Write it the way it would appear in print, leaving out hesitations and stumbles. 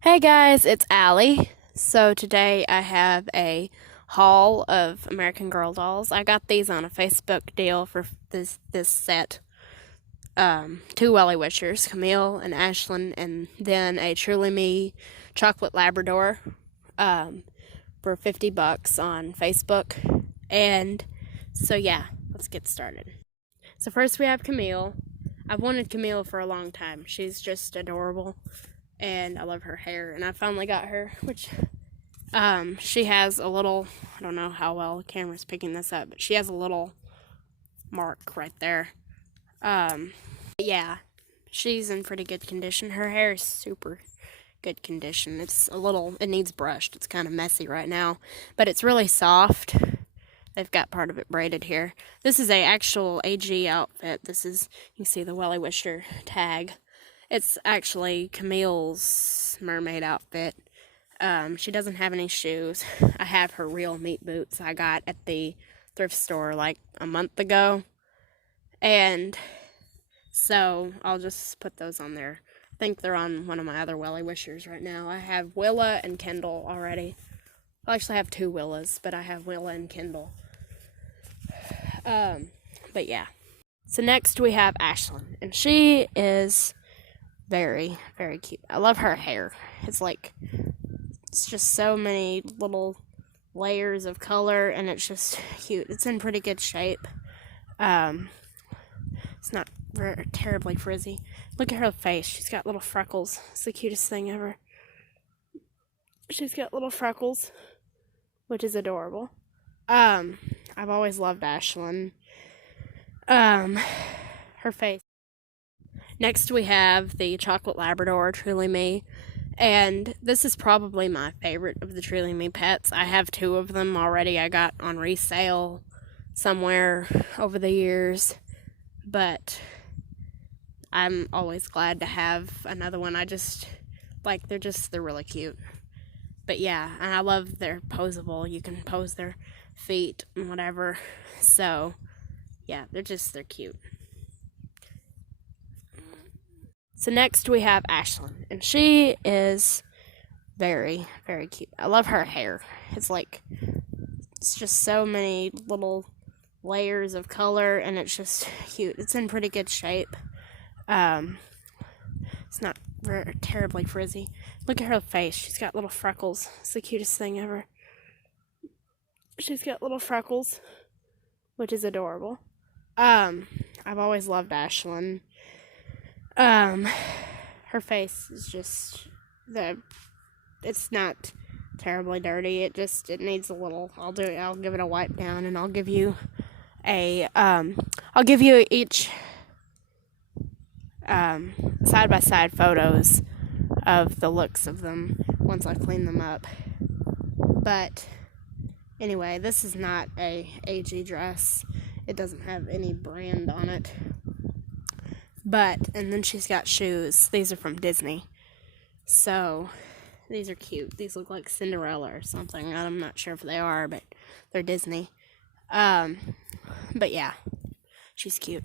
Hey guys, it's Allie. So today I have a haul of American Girl dolls. I got these on a Facebook deal for this set. Two Welly Wishers, Camille and Ashlynn, and then a Truly Me chocolate Labrador for $50 on Facebook. And so yeah, let's get started. So first we have Camille. I've wanted Camille for a long time. She's just adorable and I love her hair, and I finally got her, which she has a little, I don't know how well the camera's picking this up, but she has a little mark right there. Yeah, she's in pretty good condition. Her hair is super good condition. It needs brushed. It's kind of messy right now, but it's really soft. They've got part of it braided here. This is a actual AG outfit. You can see the Welly Wisher tag. It's actually Camille's mermaid outfit. She doesn't have any shoes. I have her real meat boots I got at the thrift store like a month ago. And so I'll just put those on there. I think they're on one of my other Welly Wishers right now. I have Willa and Kendall already. I actually have two Willas, but I have Willa and Kendall. But yeah. So next we have Ashlynn, and she is very, very cute. I love her hair. It's just so many little layers of color, and it's just cute. It's in pretty good shape. It's not very terribly frizzy. Look at her face. She's got little freckles. It's the cutest thing ever. She's got little freckles, which is adorable. I've always loved Ashlynn. Her face. Next we have the chocolate Labrador, Truly Me, and this is probably my favorite of the Truly Me pets. I have two of them already. I got on resale somewhere over the years, but I'm always glad to have another one. They're really cute. But yeah, and I love they're posable. You can pose their feet and whatever. So yeah, they're cute. So next we have Ashlynn, and she is very, very cute. I love her hair. It's just so many little layers of color, and it's just cute. It's in pretty good shape. It's not very terribly frizzy. Look at her face. She's got little freckles. It's the cutest thing ever. She's got little freckles, which is adorable. I've always loved Ashlynn. Her face is it's not terribly dirty. It needs a little. I'll give it a wipe down, and I'll give you each side by side photos of the looks of them once I clean them up. But anyway, this is not a AG dress. It doesn't have any brand on it. And then she's got shoes. These are from Disney. So, these are cute. These look like Cinderella or something. I'm not sure if they are, but they're Disney. But yeah, she's cute.